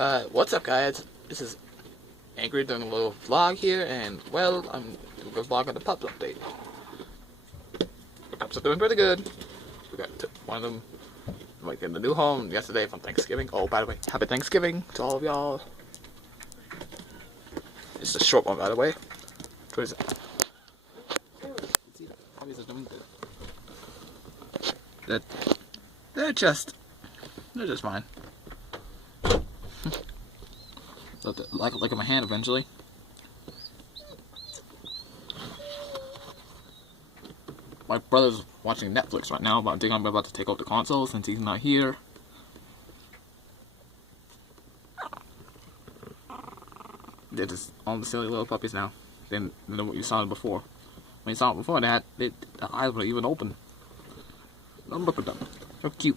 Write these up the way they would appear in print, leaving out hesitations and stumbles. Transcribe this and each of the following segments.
What's up, guys? This is Angry doing a little vlog here, and well, I'm doing a vlog on the pups update. The pups are doing pretty good. We got one of them like in the new home yesterday from Thanksgiving. Oh, by the way, happy Thanksgiving to all of y'all. It's a short one, by the way. What is it? They're just fine. So like in my hand eventually. My brother's watching Netflix right now, but I think I'm about to take out the console since he's not here. They're just all the silly little puppies now. Than what you saw before. When you saw it before, the eyes were even open. Look at them. They're cute.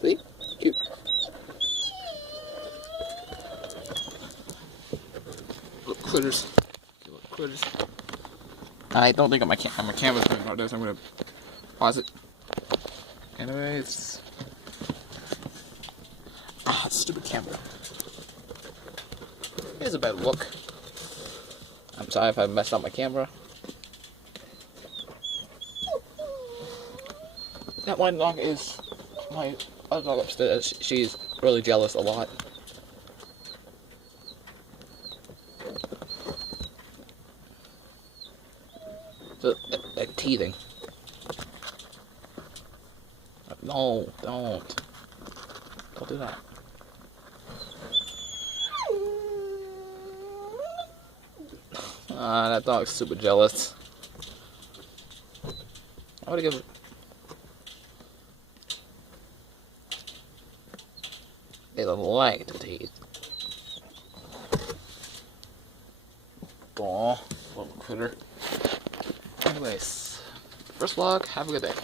See? Cute. Little critters. Little critters. I don't think my camera's going about this. I'm going to pause it. Anyways. Stupid camera. Here's a better look. I'm sorry if I messed up my camera. That one dog is my other dog upstairs. She's really jealous a lot. So, like teething. No, don't do that. That dog's super jealous. I would give it. They don't like to tease. Aw, little critter. Anyways, first vlog, have a good day.